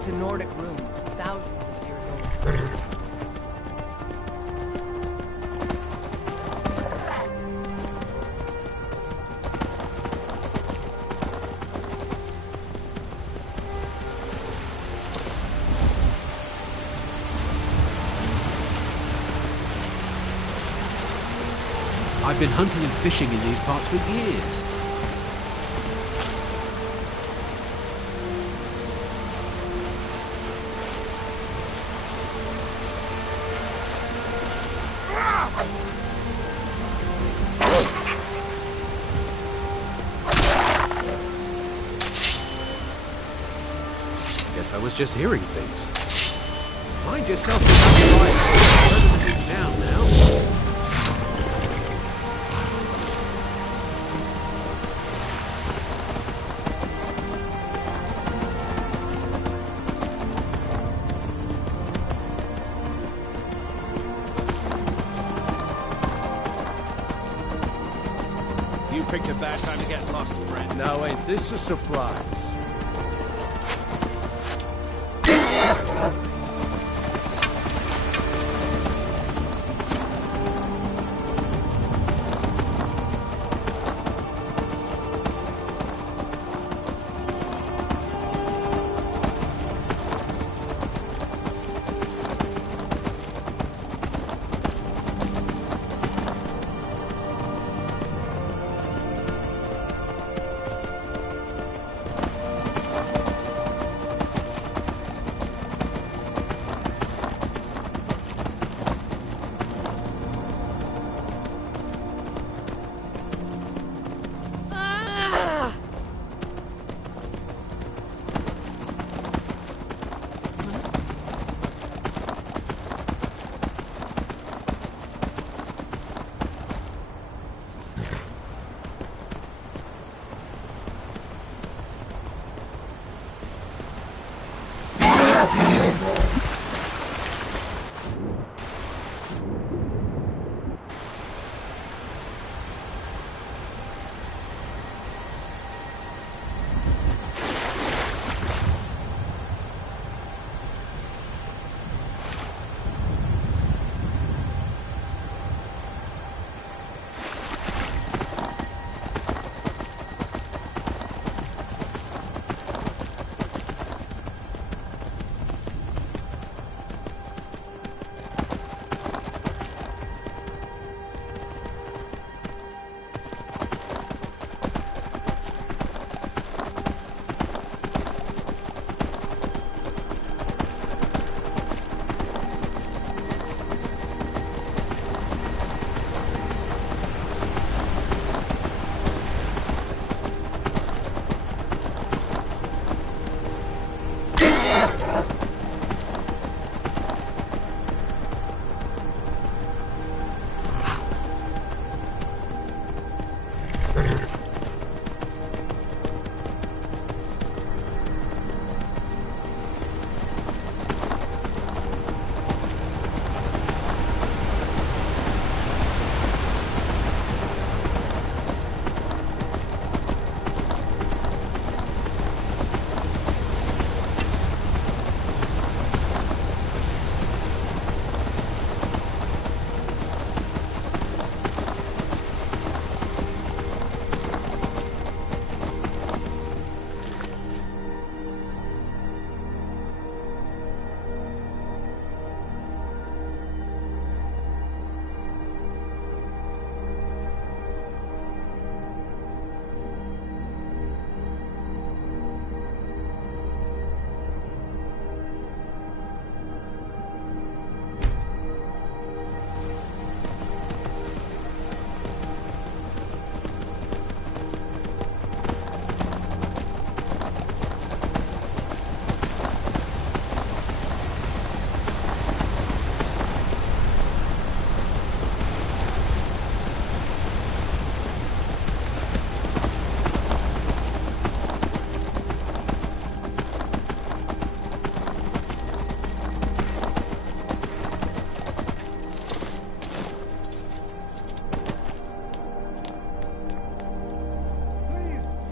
It's a Nordic rune, thousands of years old. I've been hunting and fishing in these parts for years. Guess I was just hearing things. Mind yourself without the light. Better to be down now. You picked a bad time to get lost, friend. Now ain't this a surprise?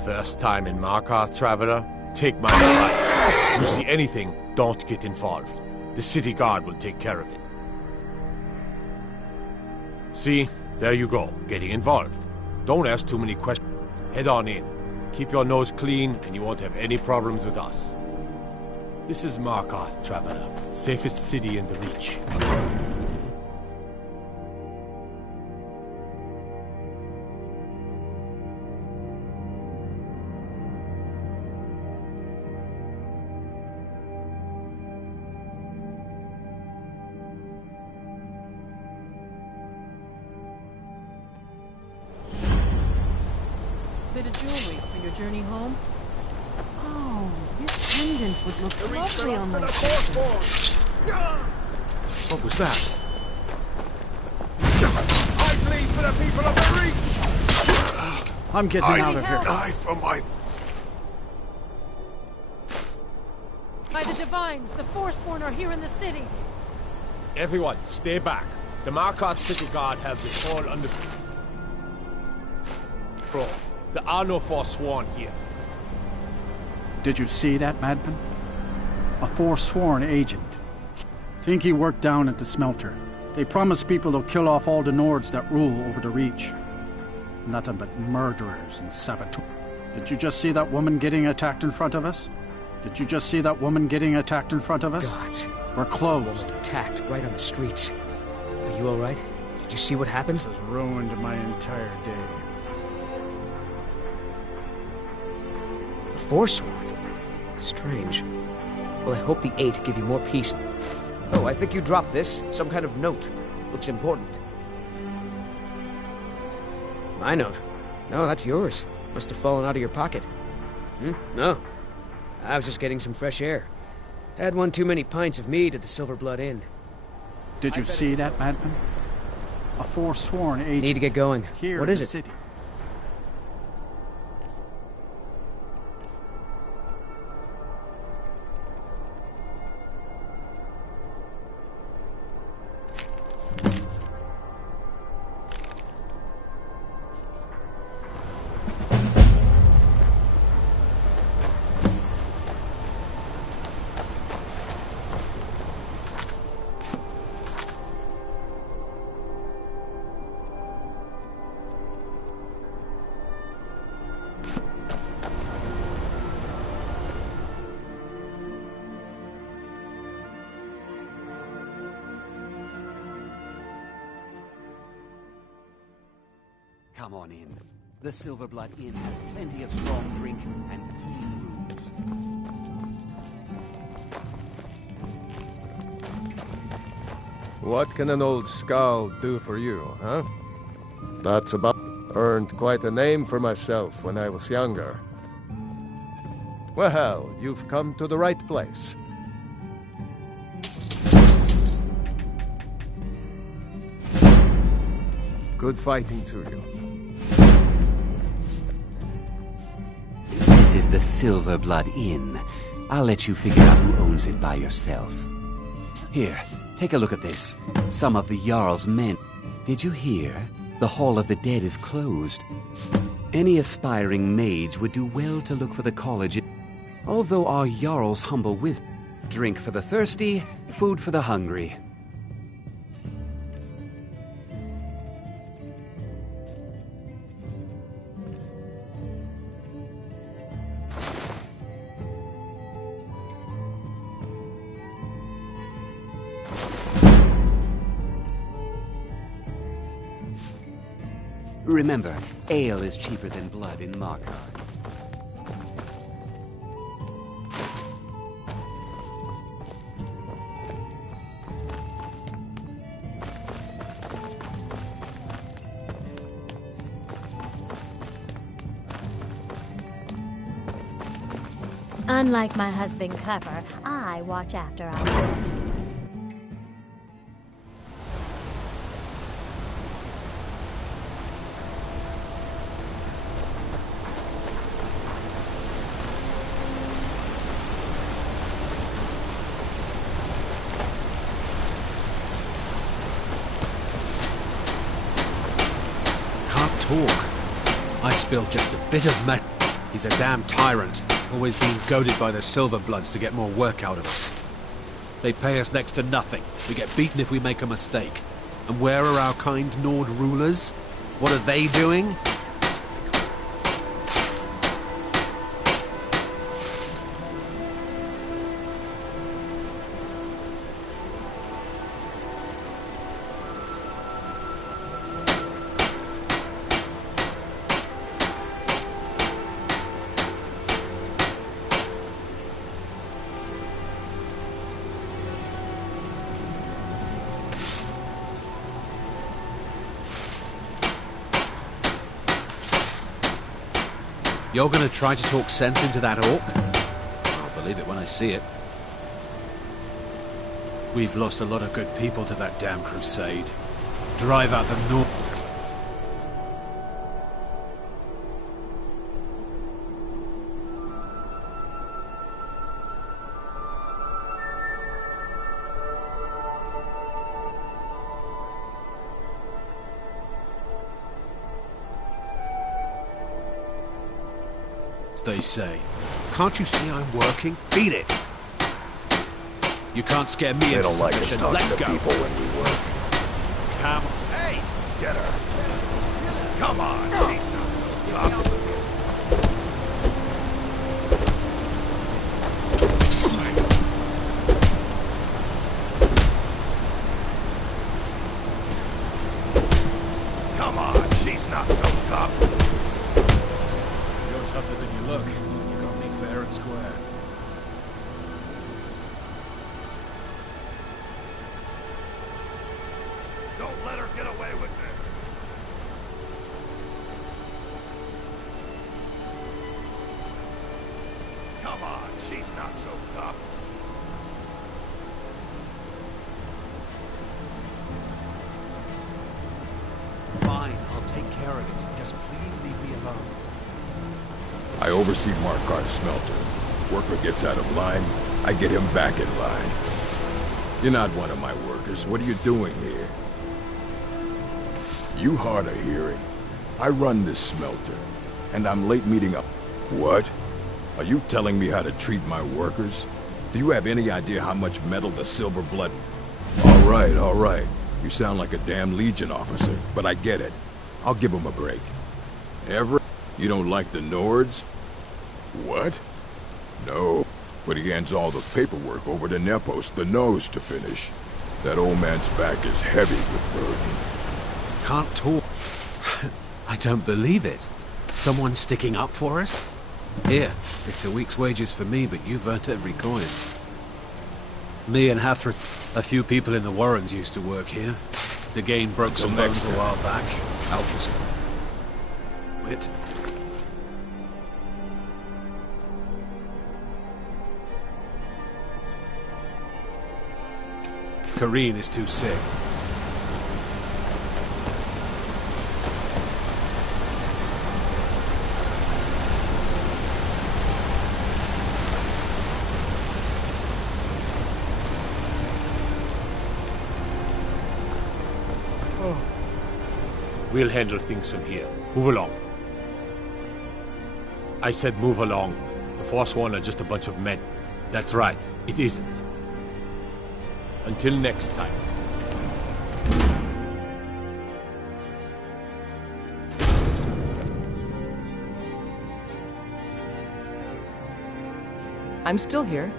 First time in Markarth, traveler? Take my advice. You see anything, don't get involved. The city guard will take care of it. See? There you go, getting involved. Don't ask too many questions. Head on in. Keep your nose clean, and you won't have any problems with us. This is Markarth, traveler. Safest city in the Reach. Bit of jewelry for your journey home. Oh, this pendant would look lovely on my sister. What was that? I bleed for the people of the Reach! I'm getting out of here. Die for my... By the Divines, the Forsworn are here in the city. Everyone, stay back. The Markarth city guard has it all under control. There are no Forsworn here. Did you see that, madman? A forsworn agent. Think he worked down at the smelter. They promise people they'll kill off all the Nords that rule over the Reach. Nothing but murderers and saboteurs. Did you just see that woman getting attacked in front of us? Did you just see that woman getting attacked in front of us? Gods. We're closed. Woman attacked right on the streets. Are you alright? Did you see what happened? This has ruined my entire day. The Forsworn? Strange. Well, I hope the Eight give you more peace. Oh, I think you dropped this. Some kind of note. Looks important. My note? No, that's yours. Must have fallen out of your pocket. No. I was just getting some fresh air. Had one too many pints of mead at the Silver Blood Inn. Did you see that, madman? A forsworn agent. Need to get going. Here What in is the it? city. Come on in. The Silverblood Inn has plenty of strong drink and clean rooms. What can an old skull do for you, huh? That's about... Earned quite a name for myself when I was younger. Well, you've come to the right place. Good fighting to you. This is the Silverblood Inn. I'll let you figure out who owns it by yourself. Here, take a look at this. Some of the Jarl's men. Did you hear? The Hall of the Dead is closed. Any aspiring mage would do well to look for the college. Although our Jarl's humble wisdom. Drink for the thirsty, food for the hungry. Remember, ale is cheaper than blood in Markarth. Unlike my husband Clever, I watch after our wife. Can't talk. I spilled just a bit of metal. He's a damn tyrant. Always been goaded by the Silverbloods to get more work out of us. They pay us next to nothing. We get beaten if we make a mistake. And where are our kind Nord rulers? What are they doing? You're gonna try to talk sense into that orc? I'll believe it when I see it. We've lost a lot of good people to that damn crusade. Drive out the Nord. They say. Can't you see I'm working? Beat it! You can't scare me into submission. Let's go! People when we work. Come. Hey! Get her! Come on! She's not so tough. Come on! She's not so tough. Tougher than you look. You got me fair and square. Don't let her get away with this. Come on, she's not so tough. Fine, I'll take care of it. Just please leave me alone. I oversee Markarth's smelter. Worker gets out of line, I get him back in line. You're not one of my workers. What are you doing here? You hard of hearing. I run this smelter, and I'm late meeting up. What? Are you telling me how to treat my workers? Do you have any idea how much metal the Silverblood... All right. You sound like a damn Legion officer, but I get it. I'll give him a break. You don't like the Nords? What? No, but he hands all the paperwork over to Nepos, the Nose, to finish. That old man's back is heavy with burden. Can't talk. I don't believe it. Someone sticking up for us? Here, it's a week's wages for me, but you've earned every coin. Me and Hathra, a few people in the Warrens used to work here. Dagain broke some bones a while back. I'll just... quit. Kareen is too sick. We'll handle things from here. Move along. I said move along. The Forsworn are just a bunch of men. That's right, it isn't. Until next time. I'm still here.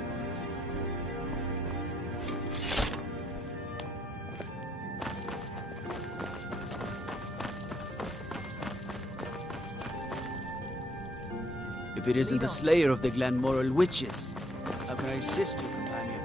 If it isn't the slayer of the Glanmoral witches, how can I assist you, companion?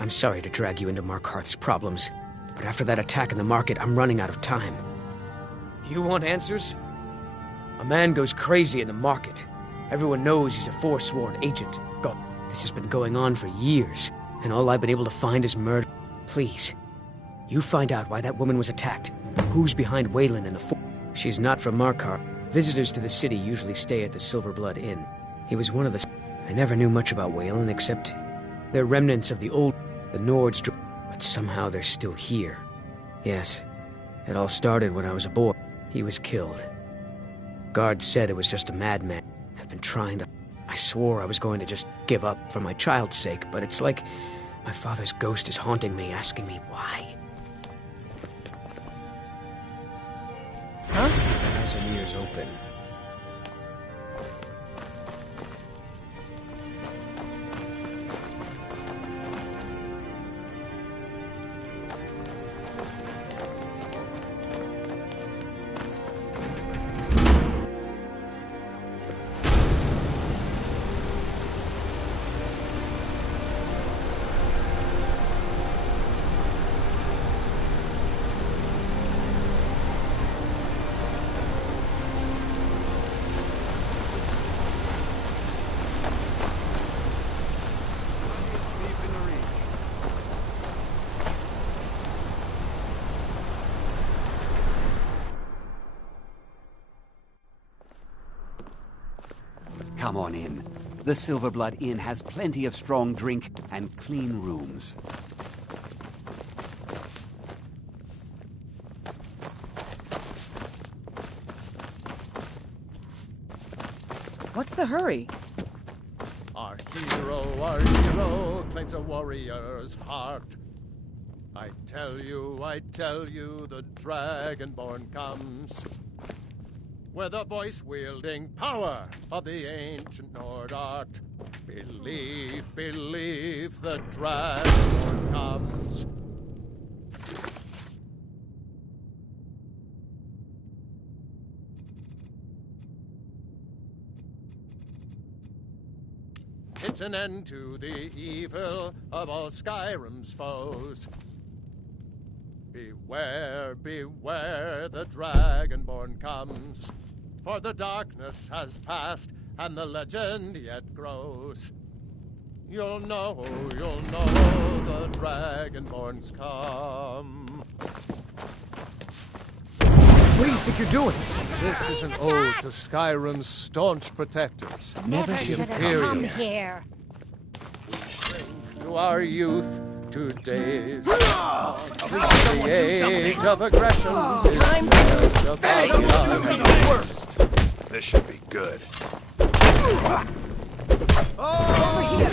I'm sorry to drag you into Markarth's problems, but after that attack in the market, I'm running out of time. You want answers? A man goes crazy in the market. Everyone knows he's a forsworn agent. God, this has been going on for years, and all I've been able to find is murder. Please, you find out why that woman was attacked. Who's behind Waylon and the She's not from Markarth. Visitors to the city usually stay at the Silverblood Inn. He was one of the... I never knew much about Waylon, except they're remnants of the old... The Nords... But somehow they're still here. Yes, it all started when I was a boy. He was killed. Guards said it was just a madman. I've been trying to... I swore I was going to just give up for my child's sake, but it's like my father's ghost is haunting me, asking me why. Huh? Eyes and ears open. Come on in. The Silverblood Inn has plenty of strong drink and clean rooms. What's the hurry? Our hero claims a warrior's heart. I tell you, the Dragonborn comes. With the voice-wielding power of the ancient Nord art. Believe, the Dragonborn comes. It's an end to the evil of all Skyrim's foes. Beware, the Dragonborn comes. For the darkness has passed, and the legend yet grows. You'll know the Dragonborn's come. What do you think you're doing? This is an ode to Skyrim's staunch protectors. Never should have come here. To our youth, to days the age of aggression is just about the worst. This should be good. Over here!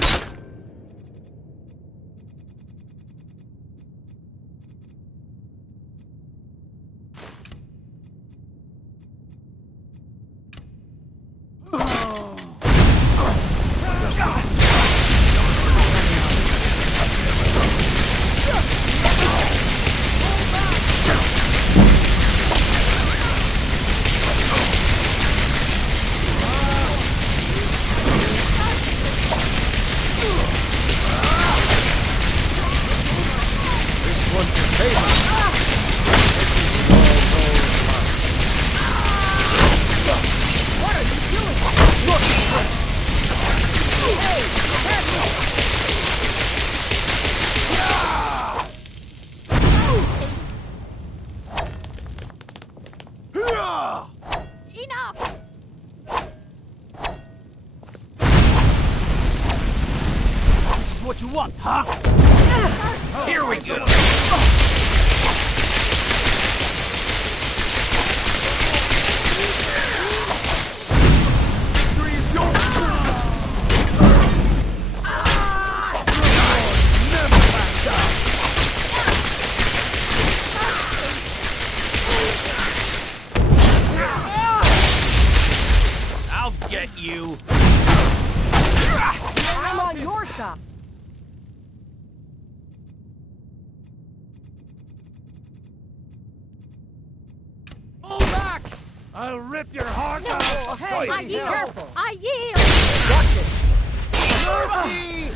What you want, huh? Here we go. Victory is yours. Never back down. I'll get you. I'm on your side. I'll rip your heart out! Hey, I yield! careful. I yield! Watch it! Mercy!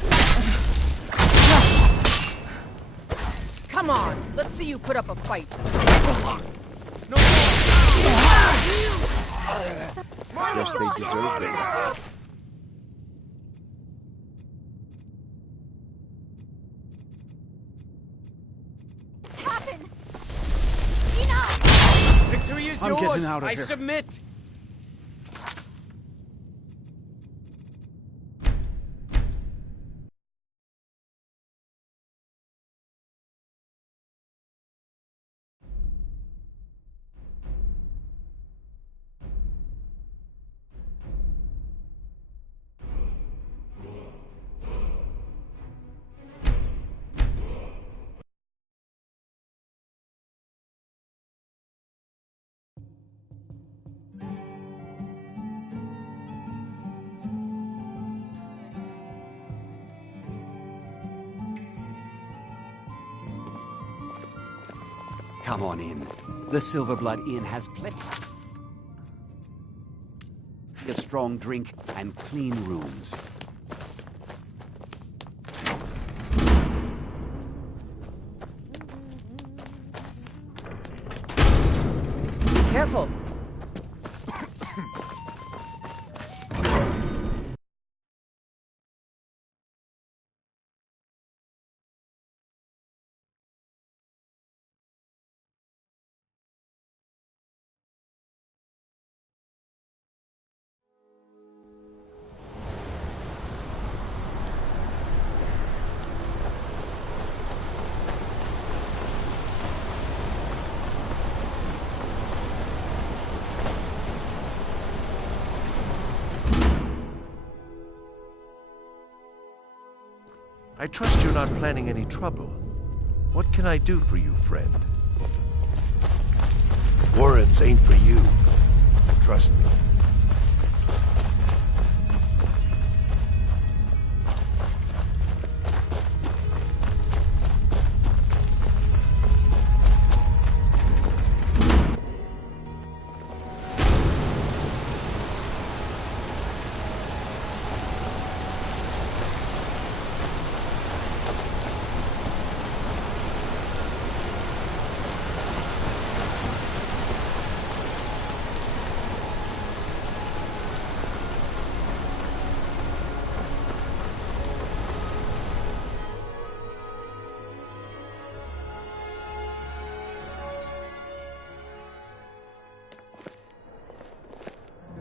Come on, let's see you put up a fight. Guess they deserve it. Victory is I'm yours. getting out of I here. submit. Come on in. The Silverblood Inn has plenty of strong drink and clean rooms. Be careful. I trust you're not planning any trouble. What can I do for you, friend? Warrens ain't for you. Trust me.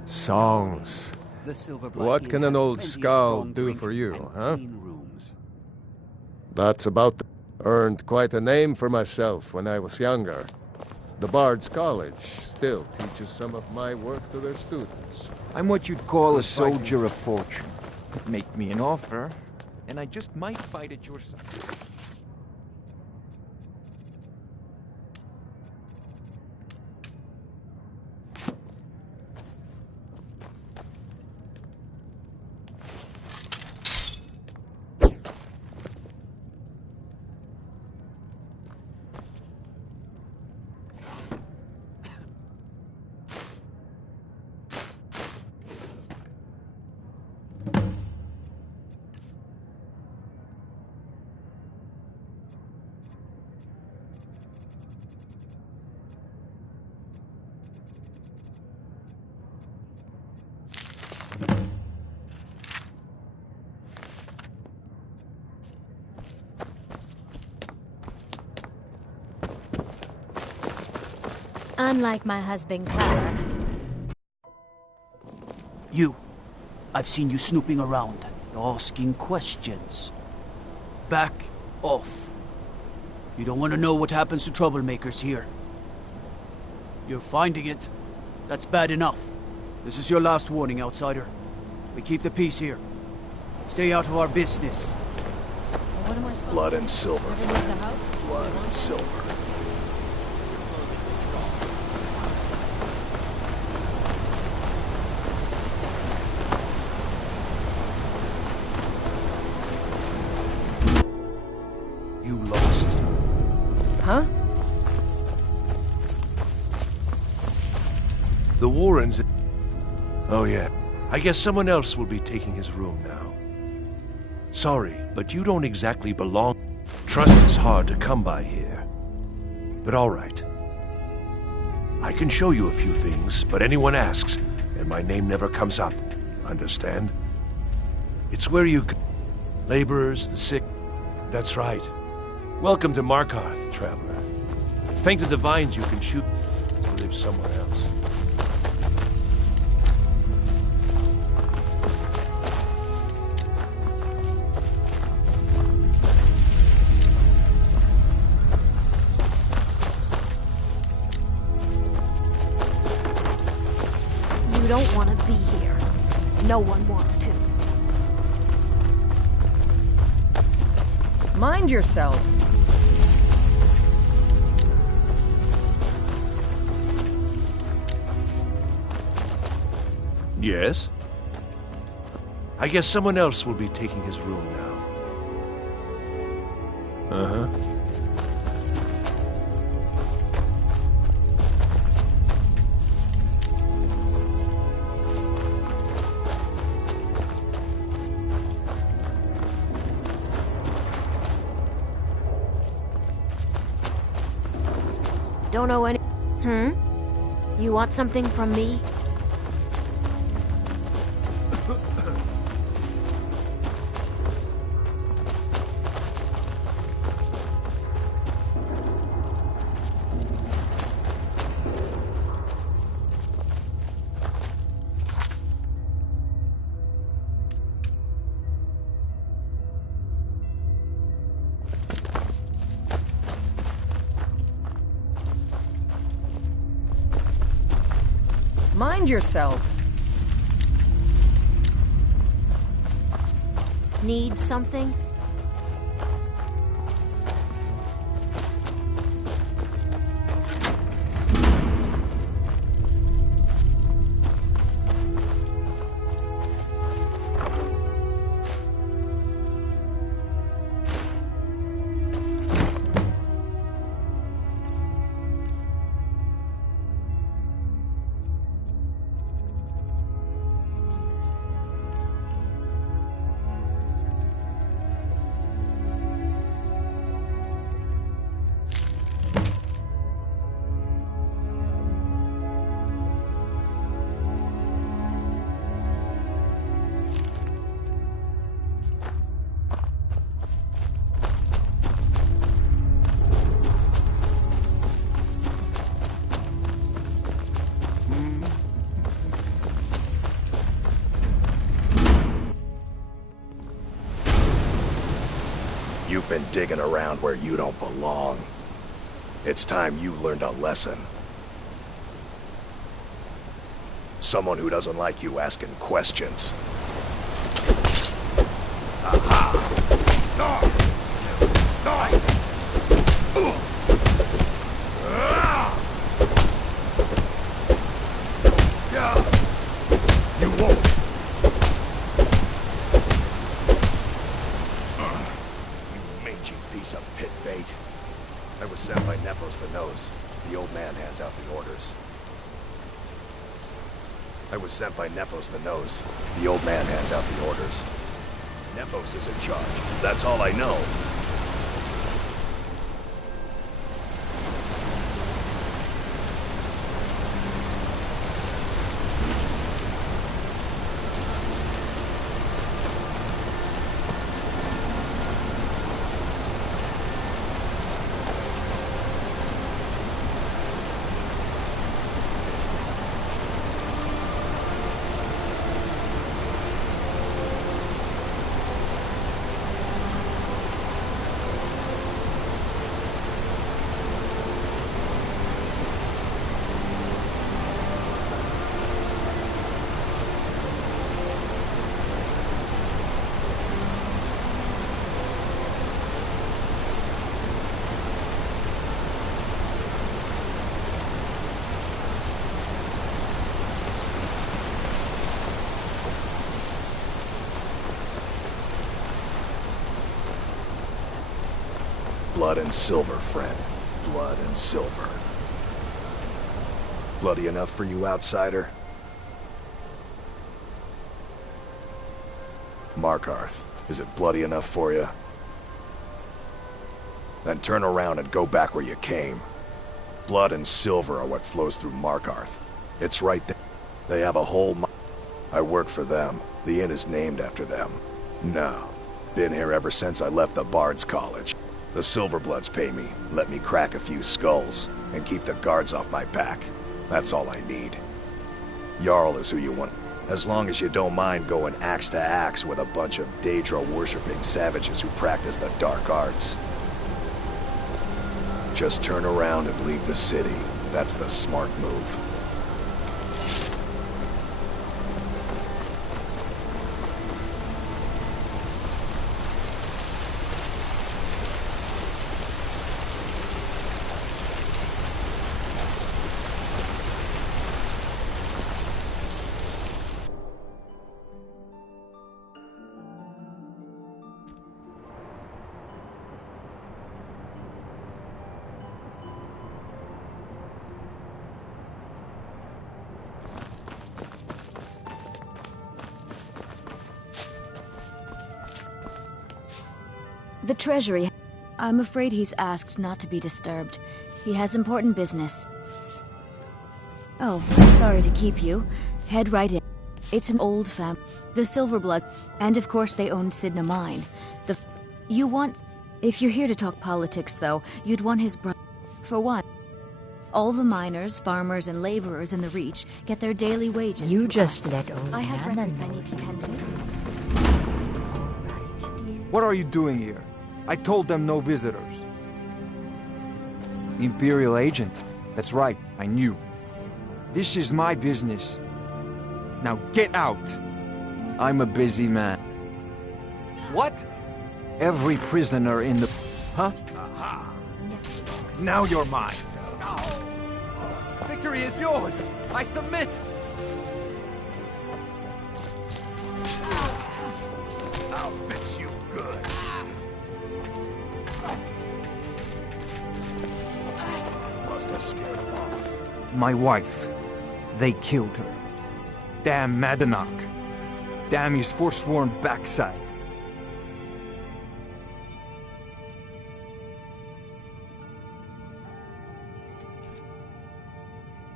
Songs. The Silverblood What Inn can an has old plenty of skull strong do drink for you, and huh? clean rooms. That's about earned quite a name for myself when I was younger. The Bard's College still teaches some of my work to their students. I'm what you'd call a soldier of fortune. Make me an offer, and I just might fight at your side. Unlike my husband, Clara. You. I've seen you snooping around, asking questions. Back off. You don't want to know what happens to troublemakers here. You're finding it. That's bad enough. This is your last warning, outsider. We keep the peace here. Stay out of our business. Well, what am I supposed Blood to and silver, Never leave the house? blood and silver. You lost. Huh? The Warrens... Oh yeah. I guess someone else will be taking his room now. Sorry, but you don't exactly belong. Trust is hard to come by here. But all right. I can show you a few things, but anyone asks, and my name never comes up. Understand? It's where you laborers, the sick. That's right. Welcome to Markarth, traveler. Thank the divines you can shoot to live somewhere else. You don't want to be here. No one wants to. Mind yourself. Yes? I guess someone else will be taking his room now. Uh-huh. Don't know any... You want something from me? Mind yourself. Need something? You've been digging around where you don't belong. It's time you learned a lesson. Someone who doesn't like you asking questions. You won't. Piece of pit bait. I was sent by Nepos the Nose. The old man hands out the orders. I was sent by Nepos the Nose. The old man hands out the orders. Nepos is in charge. That's all I know. Blood and silver, friend. Blood and silver. Bloody enough for you, outsider? Markarth, is it bloody enough for you? Then turn around and go back where you came. Blood and silver are what flows through Markarth. It's right there. They have a whole I work for them. The inn is named after them. No. Been here ever since I left the Bard's College. The Silverbloods pay me, let me crack a few skulls, and keep the guards off my back. That's all I need. Jarl is who you want, as long as you don't mind going axe to axe with a bunch of Daedra-worshipping savages who practice the dark arts. Just turn around and leave the city. That's the smart move. The Treasury. I'm afraid he's asked not to be disturbed. He has important business. Oh, I'm sorry to keep you. Head right in. It's an old family. The Silverblood. And of course they own Sidna Mine. You want... If you're here to talk politics, though, you'd want his brother. For one, all the miners, farmers, and laborers in the Reach get their daily wages. You through just us. let old I have Nana records I know. need to tend to. What are you doing here? I told them no visitors. Imperial agent. That's right, I knew. This is my business. Now get out! I'm a busy man. What? Every prisoner in the... Huh? Aha! Now you're mine. Victory is yours! I submit! I'll fix you good. Must have scared him off. My wife. They killed her. Damn Madanach. Damn his forsworn backside.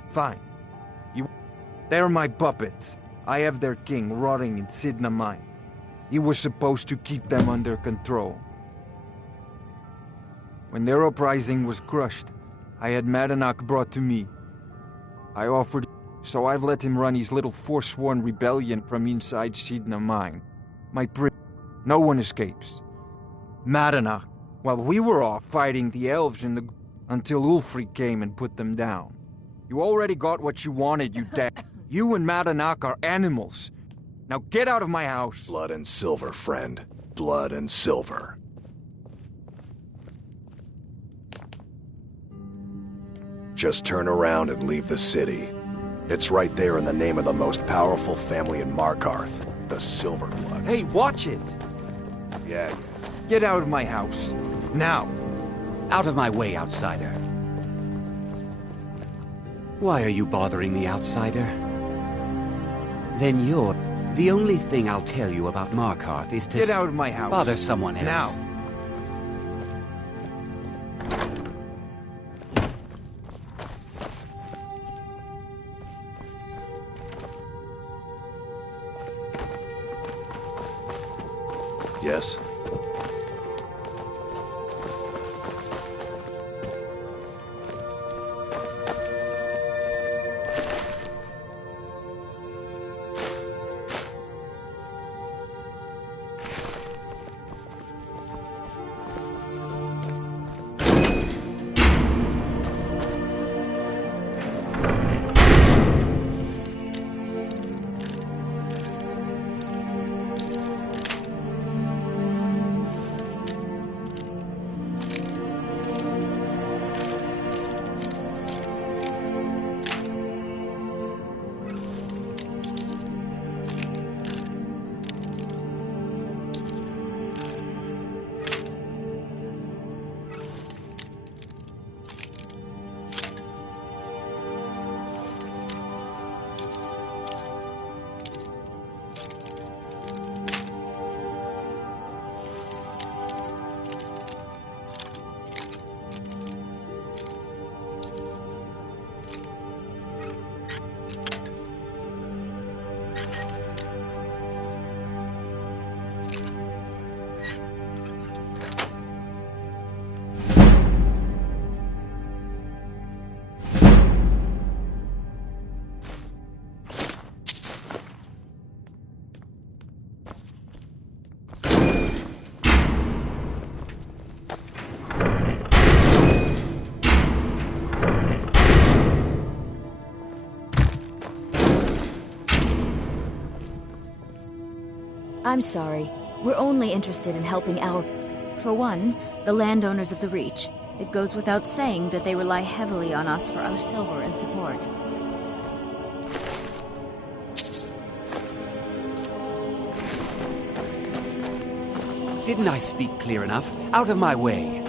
Fine. They're my puppets. I have their king rotting in Sidna Mine. He was supposed to keep them under control. When their uprising was crushed, I had Madanach brought to me. I offered, so I've let him run his little forsworn rebellion from inside Sidna Mine. My no one escapes. Madanach, while we were off fighting the elves in the... until Ulfric came and put them down. You already got what you wanted, you damn... You and Madanach are animals. Now get out of my house. Blood and silver, friend. Blood and silver. Just turn around and leave the city. It's right there in the name of the most powerful family in Markarth, the Silverbloods. Hey, watch it! Yeah. Get out of my house. Now. Out of my way, outsider. Why are you bothering the outsider? Then you're... The only thing I'll tell you about Markarth is to... Get out of my house. Bother someone else. Now. Yes? I'm sorry. We're only interested in helping our... For one, the landowners of the Reach. It goes without saying that they rely heavily on us for our silver and support. Didn't I speak clear enough? Out of my way!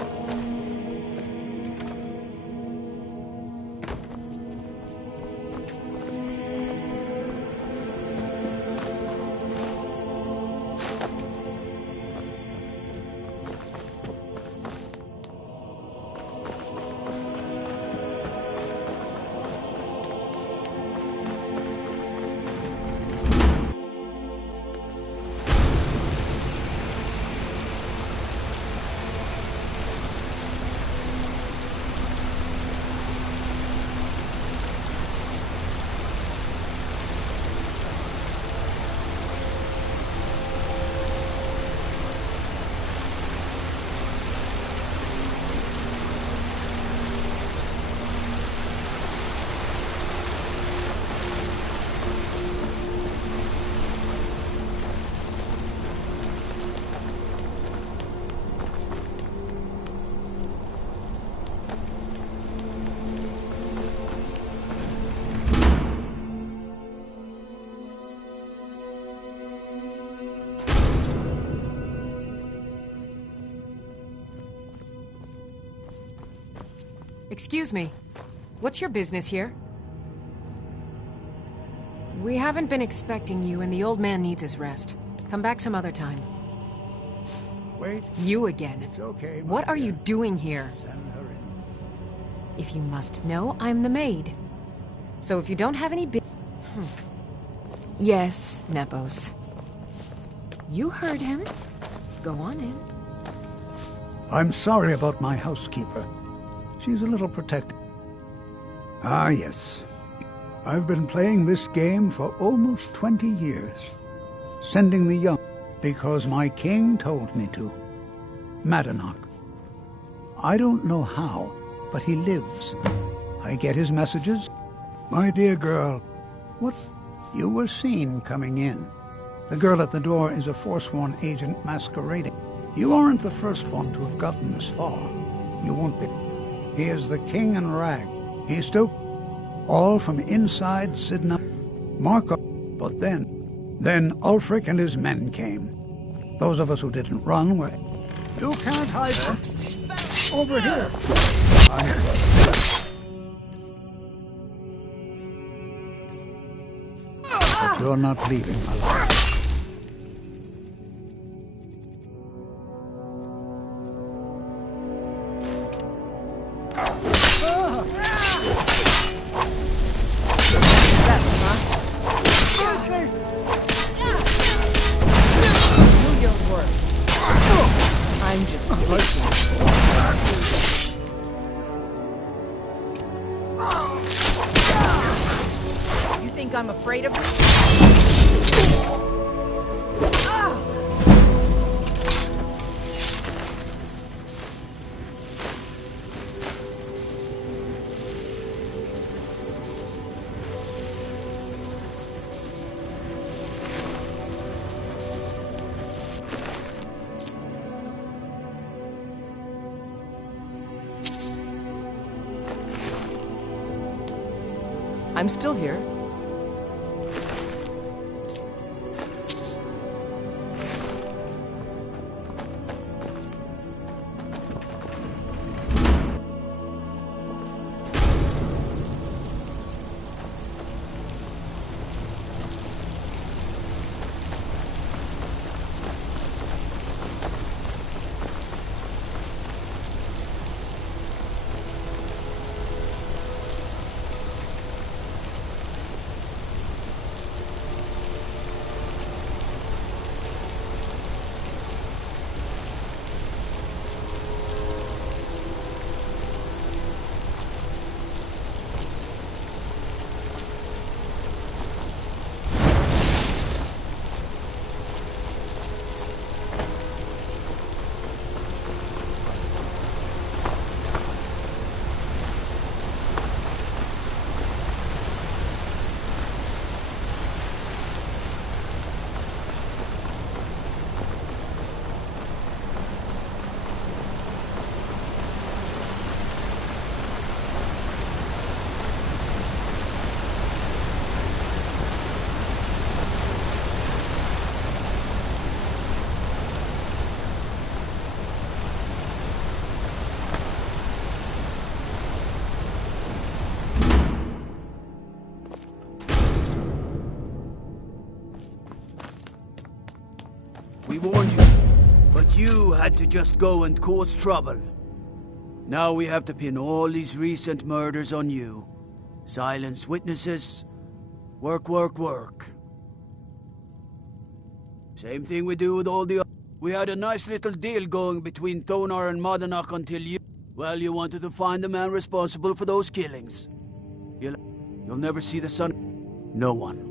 Excuse me. What's your business here? We haven't been expecting you, and the old man needs his rest. Come back some other time. Wait. You again. It's okay. What are you doing here? Send her in. If you must know, I'm the maid. So if you don't have any Yes, Nepos. You heard him. Go on in. I'm sorry about my housekeeper. She's a little protected. Ah, yes. I've been playing this game for almost 20 years. Sending the young, because my king told me to. Madanach. I don't know how, but he lives. I get his messages. My dear girl, what? You were seen coming in. The girl at the door is a Forsworn agent masquerading. You aren't the first one to have gotten this far. You won't be. He is the king in rag. He took all from inside Cidhna Markarth. But then Ulfric and his men came. Those of us who didn't run were... You can't hide from... Over here. But you're not leaving alive. I'm afraid of you? I'm still here. warned you. But you had to just go and cause trouble. Now we have to pin all these recent murders on you. Silence witnesses. Work, work, work. Same thing we do with all the... We had a nice little deal going between Thonar and Madanach until you... Well, you wanted to find the man responsible for those killings. You'll never see the sun... No one.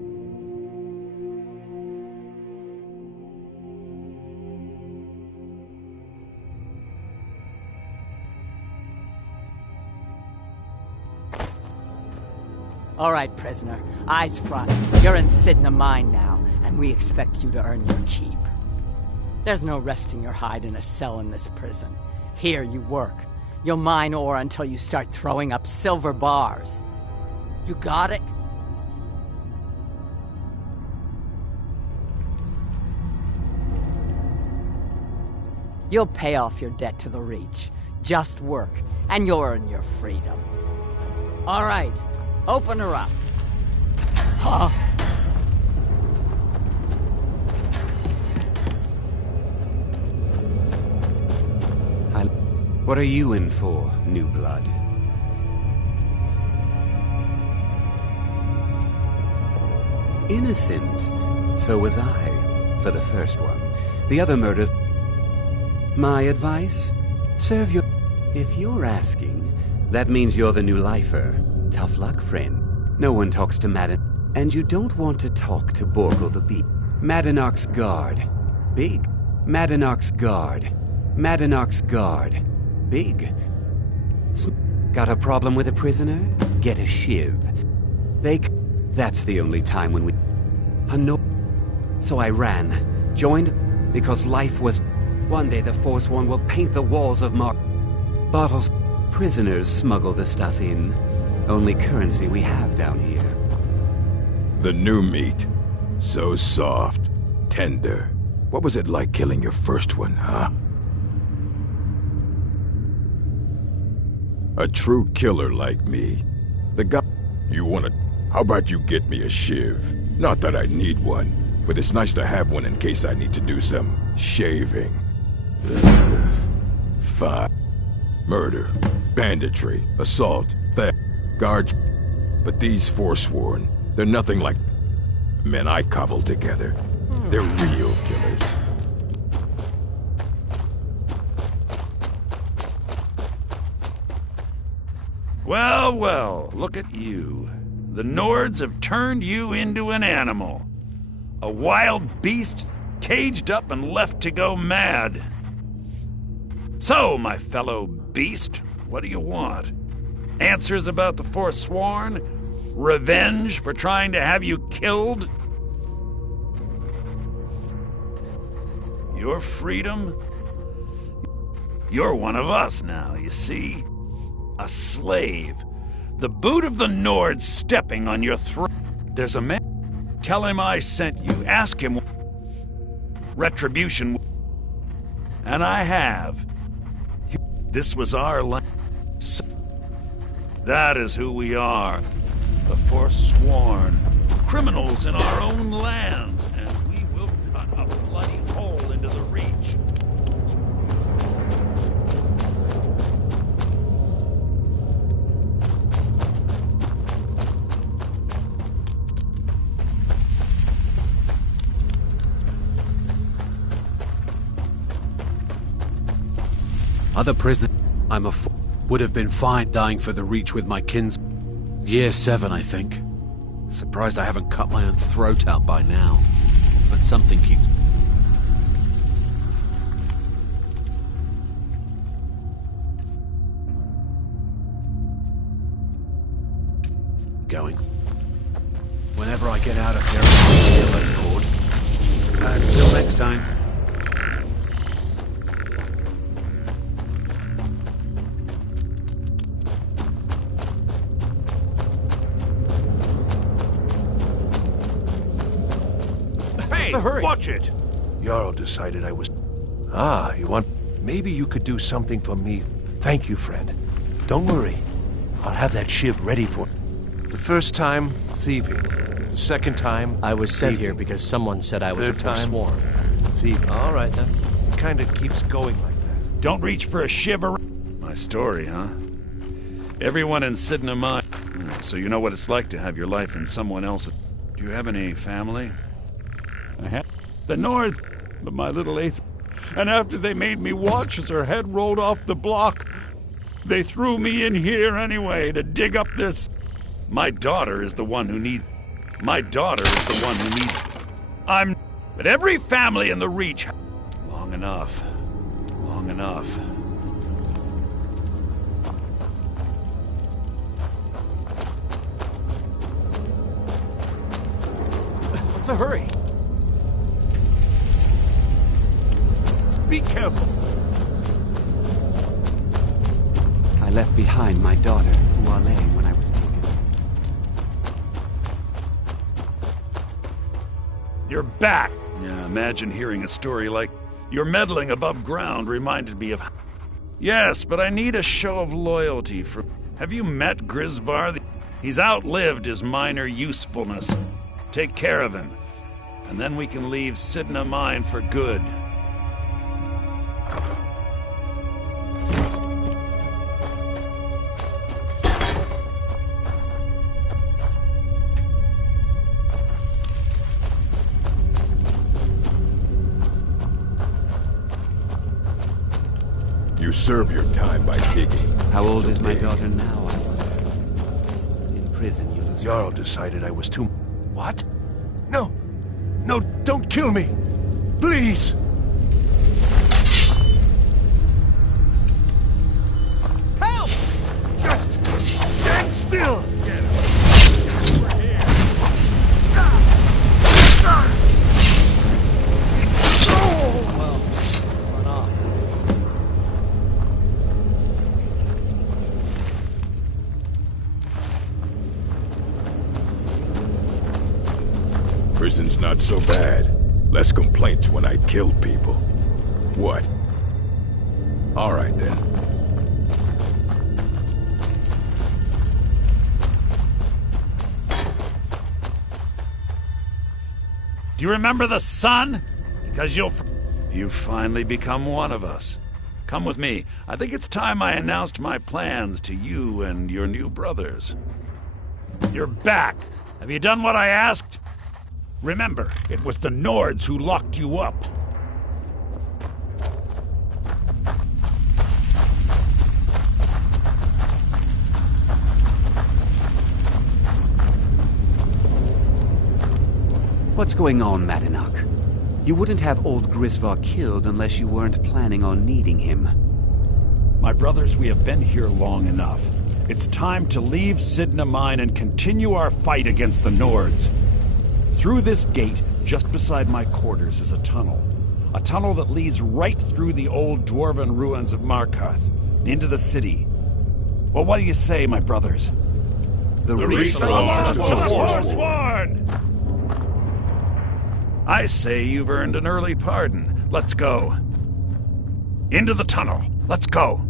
All right, prisoner. Eyes front. You're in Sidna Mine now, and we expect you to earn your keep. There's no resting your hide in a cell in this prison. Here you work. You'll mine ore until you start throwing up silver bars. You got it? You'll pay off your debt to the Reach. Just work, and you'll earn your freedom. All right. Open her up. Huh? What are you in for, new blood? Innocent. So was I, for the first one. The other murders... My advice? Serve your... If you're asking, that means you're the new lifer. Tough luck, friend. No one talks to and you don't want to talk to Borkle the Beast. Madanach's guard. Big. Madanach's guard. Madanach's guard. Big. Got a problem with a prisoner? Get a shiv. That's the only time when we... So I ran. Joined because life was... One day the Forsworn will paint the walls of Bottles. Prisoners smuggle the stuff in. Only currency we have down here. The new meat. So soft. Tender. What was it like killing your first one, huh? A true killer like me. The guy... You wanna... How about you get me a shiv? Not that I need one, but it's nice to have one in case I need to do some shaving. Fine. Murder. Banditry. Assault. Theft. Guards. But these Forsworn, they're nothing like men I cobbled together. They're real killers. Well, well, look at you. The Nords have turned you into an animal. A wild beast caged up and left to go mad. So, my fellow beast, what do you want? Answers about the Forsworn? Revenge for trying to have you killed? Your freedom? You're one of us now, you see? A slave. The boot of the Nords stepping on your throat. There's a man. Tell him I sent you. Ask him. Retribution. And I have. This was our land. That is who we are. The Forsworn. Criminals in our own land. And we will cut a bloody hole into the Reach. Other prisoners would have been fine dying for the Reach with my kins. Year 7, I think. Surprised I haven't cut my own throat out by now. But something keeps... going. Whenever I get out of here, I'll still at Until next time. Hey, hurry. Watch it! Jarl decided I was... Ah, you want... Maybe you could do something for me. Thank you, friend. Don't worry. I'll have that shiv ready for... The first time, thieving. The second time, I was sent here because someone said I was a Forsworn. thief. All right, then. Kinda keeps going like that. Don't reach for a shiver. My story, huh? Everyone in Sidna Mine. So you know what it's like to have your life in someone else's. Do you have any family? I have. The Nords, but my little eighth. And after they made me watch as her head rolled off the block, they threw me in here anyway to dig up this. My daughter is the one who needs. My daughter is the one who needs. But every family in the Reach. Long enough. Long enough. What's the hurry? Be careful. I left behind my daughter, Wale, when I was taken. You're back! Yeah, imagine hearing a story like your meddling above ground reminded me of. Yes, but I need a show of loyalty from. Have you met Grisvar? He's outlived his minor usefulness. Take care of him, and then we can leave Sidna Mine for good. You serve your time by digging. How old So is my dig. daughter now, I wonder? In prison, you lose... Jarl decided I was too... What? No! No, don't kill me! Please! Help! Just stand still! Prison's not so bad. Less complaints when I kill people. What? All right, then. Do you remember the sun? Because you've finally become one of us. Come with me. I think it's time I announced my plans to you and your new brothers. You're back. Have you done what I asked? Remember, it was the Nords who locked you up. What's going on, Madanach? You wouldn't have old Grisvar killed unless you weren't planning on needing him. My brothers, we have been here long enough. It's time to leave Sidna Mine and continue our fight against the Nords. Through this gate, just beside my quarters, is a tunnel. A tunnel that leads right through the old dwarven ruins of Markarth, into the city. Well, what do you say, my brothers? The Reach belongs to the Forsworn! I say you've earned an early pardon. Let's go. Into the tunnel. Let's go.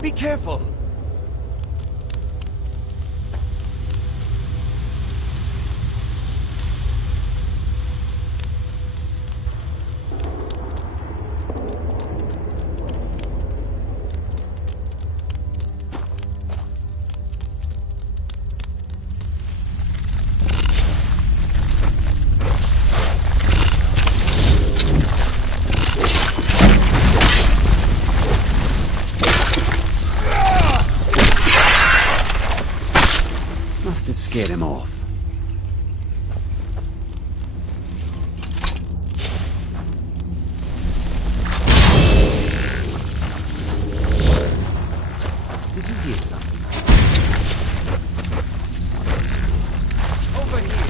Be careful! Must have scared him off. Did you hear something? Over here!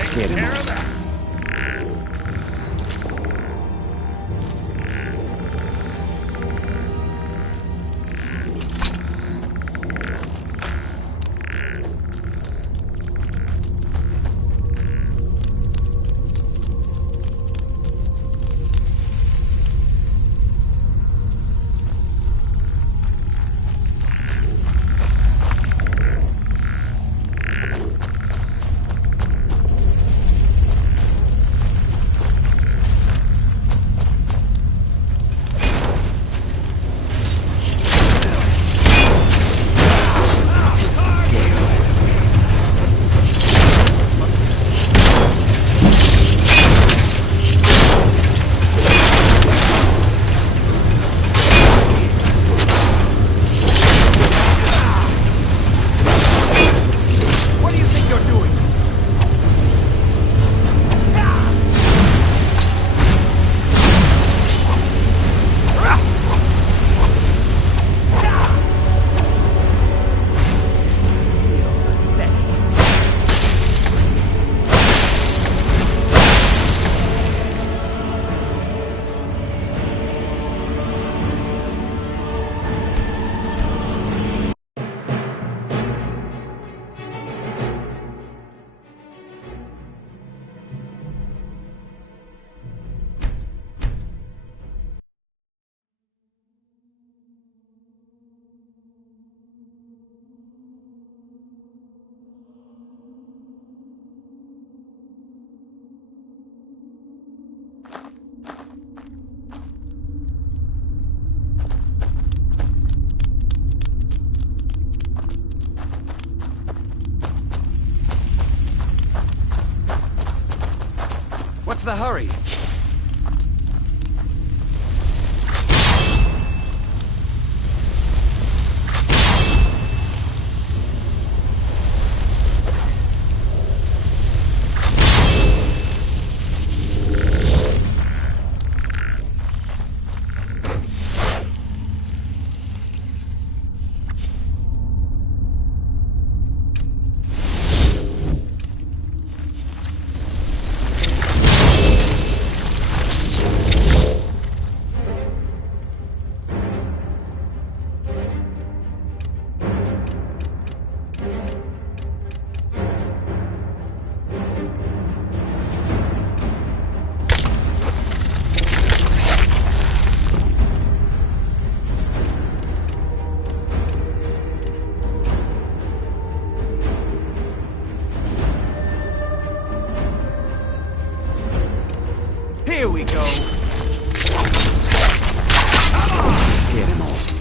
Scared him off. What's the hurry? Here we go. Scared him off.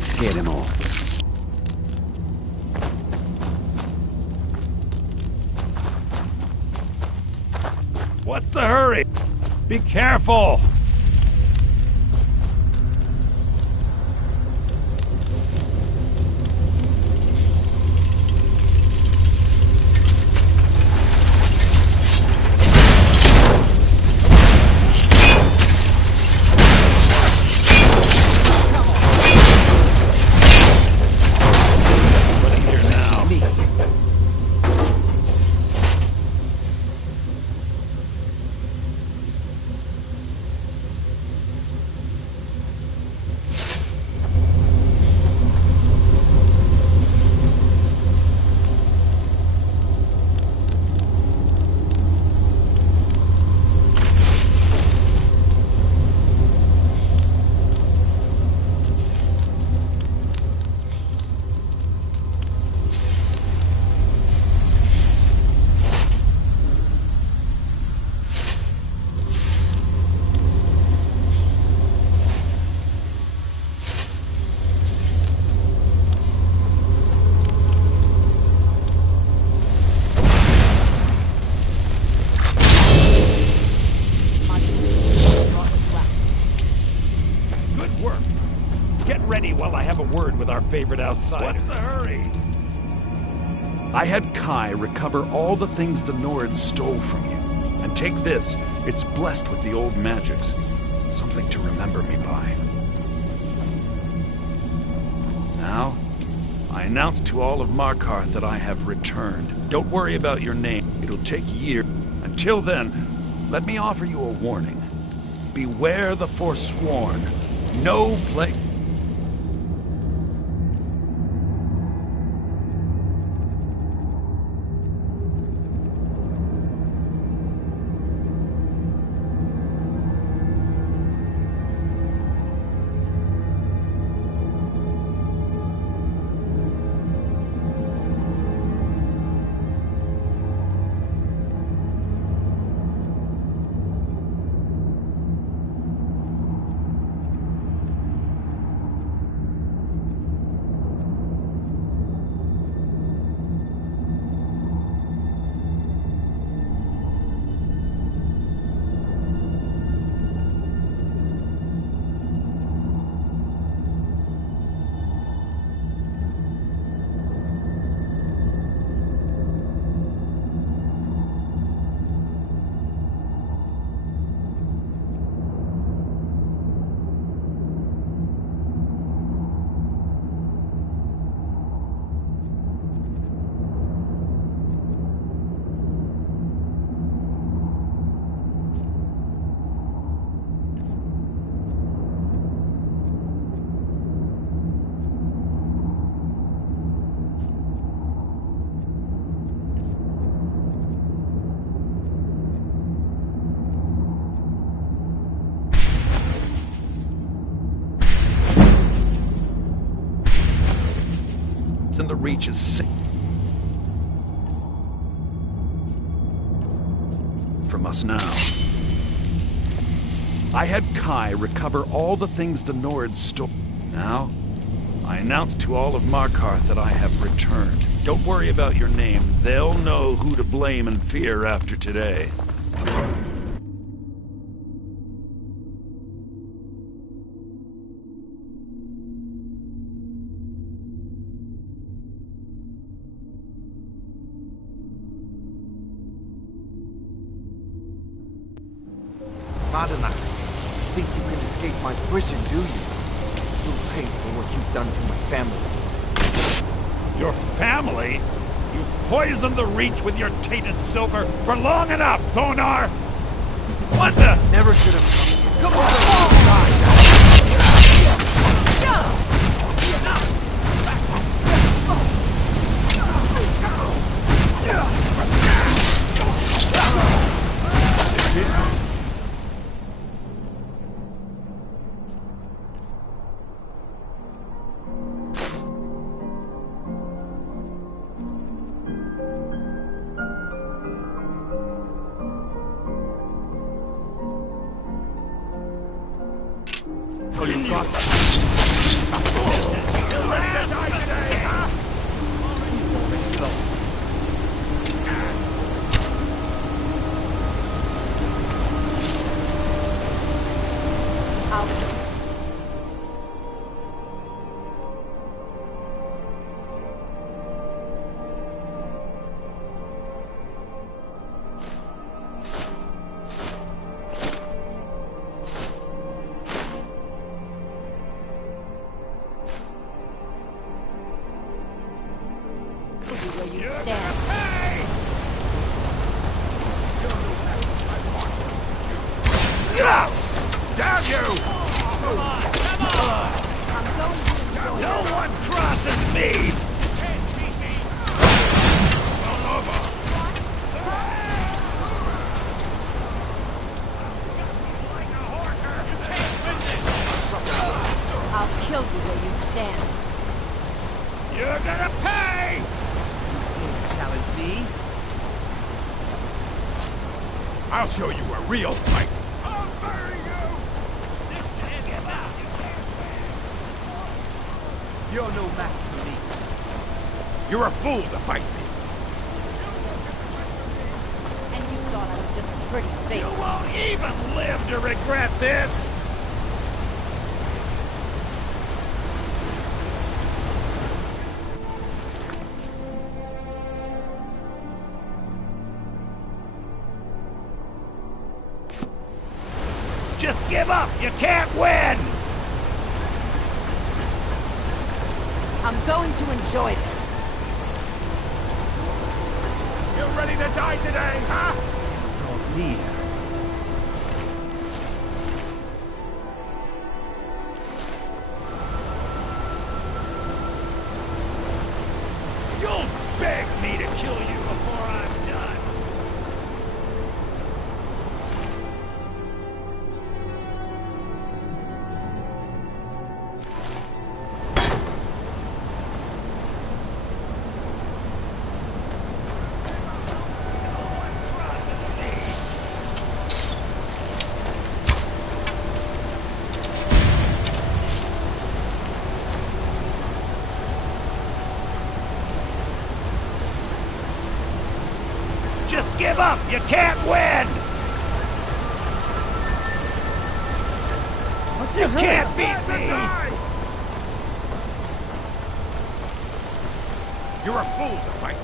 Scared him off. What's the hurry? Be careful! word with our favorite outsider. What's the hurry? I had Kai recover all the things the Nords stole from you. And take this. It's blessed with the old magics. Something to remember me by. Now, I announce to all of Markarth that I have returned. Don't worry about your name. It'll take years. Until then, let me offer you a warning. Beware the Forsworn. No place. And the Reach is sick from us now. I had Kai recover all the things the Nords stole. Now, I announce to all of Markarth that I have returned. Don't worry about your name. They'll know who to blame and fear after today. Madanach, think you can escape my prison, do you? You'll pay for what you've done to my family. Your family? You poisoned the Reach with your tainted silver for long enough, Thonar! What the? Never should have come. Come on! Oh, you got Down you! Come on! I'm going to no one crosses me! All over! I'll kill you where you stand. You're gonna pay! You didn't challenge me. I'll show you a real fight! You're no match for me. You're a fool to fight me. And you thought I was just a pretty face. You won't even live to regret this! Just give up! You can't win! I'm going to enjoy this. You ready to die today, huh? Draws near. You'll beg me to kill you before I'm done! Just give up! You can't win! You can't beat me! You're a fool to fight.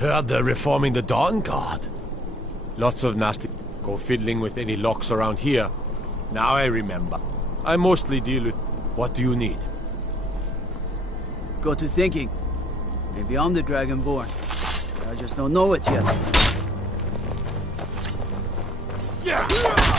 Heard they're reforming the Dawn Guard. Lots of nasty... Go fiddling with any locks around here. Now I remember. I mostly deal with... What do you need? Got to thinking. Maybe I'm the Dragonborn. I just don't know it yet. Yeah!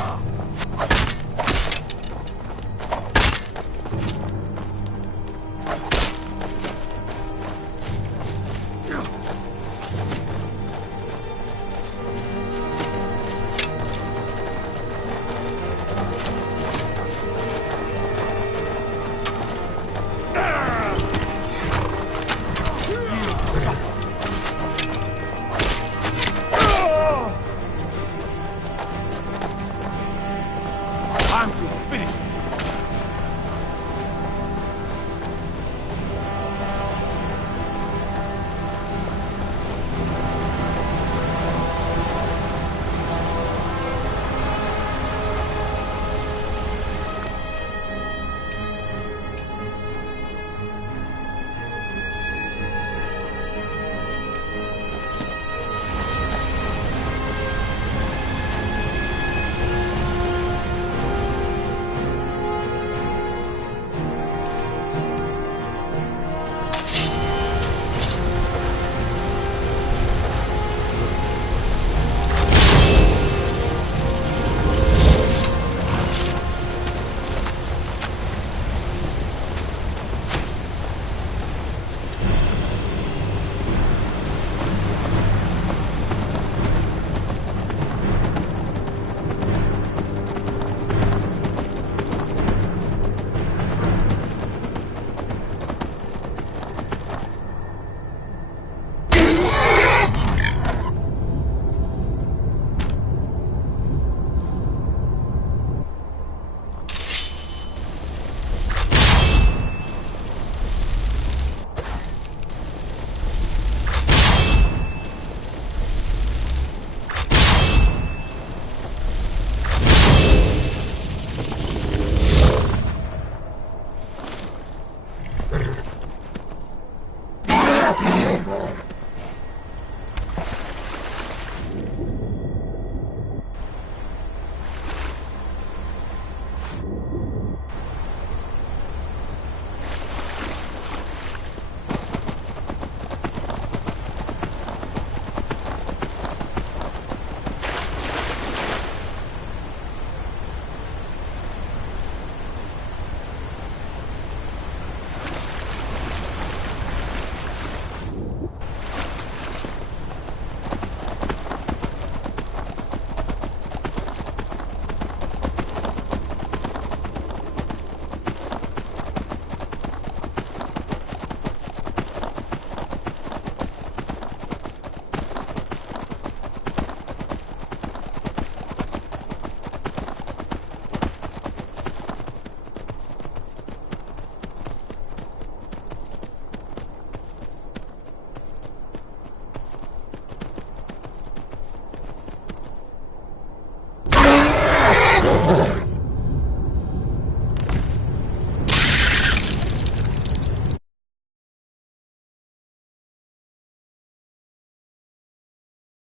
Ugh.